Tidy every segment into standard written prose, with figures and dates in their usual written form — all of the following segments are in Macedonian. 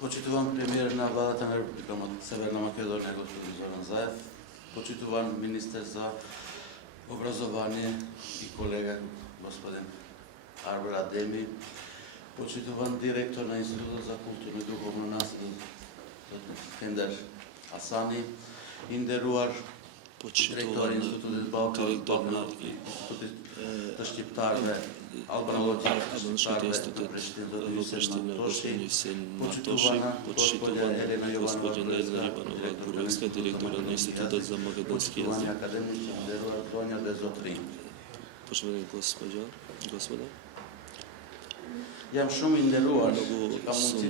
Почитуван премиер на владата на Република Северна Македонија господин Зоран Заев, почитуван министер за образование и колега господин Арбер Адеми, почитуван директор на Институтот за културно и духовно наследство Фендер Асани, индеруар директор Институтот Балкан Ташкиптарве Албанскиот институт во Приштина, господин Юсен Матоши, почитуван господин Елена Иванова Груевска, директора на Институтот за македонски јазик. Почитувани господа. Јам шум индеруар. Многу сум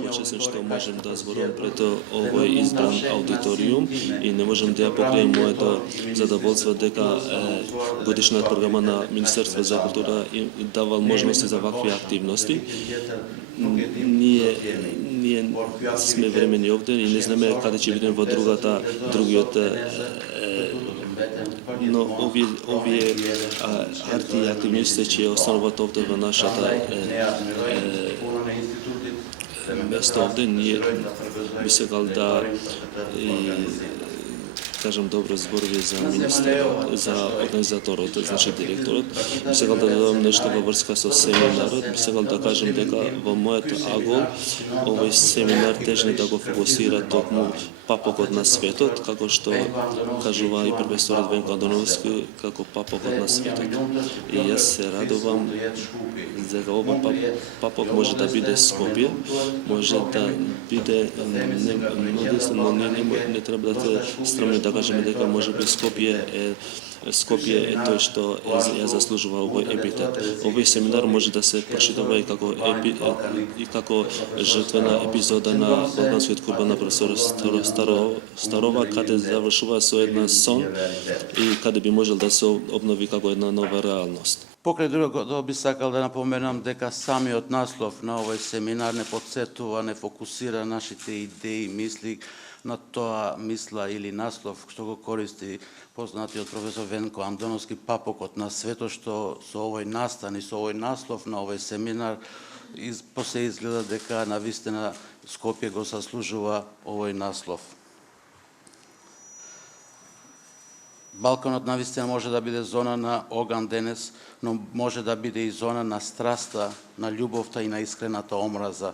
почесен што можем да зборувам пред овој избран аудиториум и не можем да ја покрием моето задоволство дека годишната програма на Министерство за култура дава можности за вакви активности. Ние сме времени овде и не знаеме каде ќе бидеме во другиот но овие арти и активности ќе остануваат овде во нашата место овде. Ние би сакал да кажам добро зборови за министерот, за организаторот, значи директорот. Би сакал да додам нешто во врска со семинарот. Би сакал да кажам дека во мојот агол овој семинар тежни да го фокусира токму папокот на светот, како што кажува и професорот Венко Андоновски, како папокот на светот. И јас се радувам дека овој папок може да биде Скопје, може да биде но не треба да се стремиме да кажеме дека можеби Скопје е тој што ја заслужува овој епитет. Овој семинар може да се прочитува и како жртвена епизода на Балканскиот курбан на професор Старова, каде завршува со една сон и каде би можел да се обнови како една нова реалност. Покрај друго би сакал да напоменам дека самиот наслов на овој семинар не подсетува, не фокусира нашите идеи, мисли на тоа мисла или наслов што го користи познатиот професор Венко Андоновски, папокот на светот, што со овој настан и со овој наслов на овој семинар после изгледа дека навистина Скопје го заслужува овој наслов. Балканот навистина може да биде зона на оган денес, но може да биде и зона на страста, на љубовта и на искрената омраза.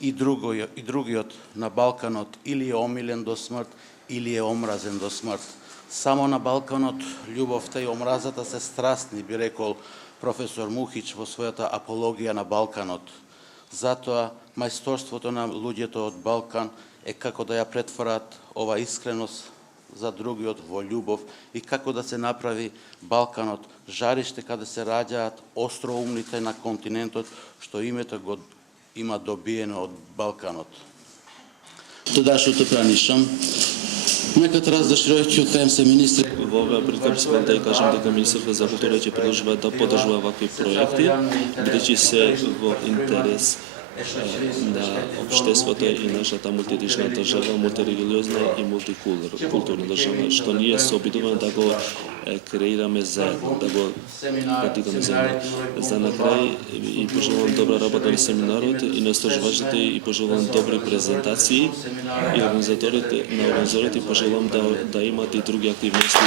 И другиот на Балканот или е омилен до смрт, или е омразен до смрт. Само на Балканот љубовта и омразата се страстни, би рекол професор Мухич во својата апологија на Балканот. Затоа мајсторството на луѓето од Балкан е како да ја претворат ова искреност за другиот во љубов и како да се направи Балканот жариште каде се раѓаат остроумните на континентот, што името го има добиено од Балканот. Тодашното пранишам. Некад раз да широјќи се министри. Во оваа прилика би сакал да ја кажам дека Министерството за култура ќе продолжува да поддржува вакви проекти, бидејќи се во интерес на општеството и нашата мултиетична држава, мултирелигиозна и мултикултурна држава, што ние се обидуваме да го креираме заедно, да го потикаме заедно. За на крај и пожелувам добра работа на семинарот и на истражувачите и пожелувам добри презентации и организаторите и пожелувам да имат и други активности.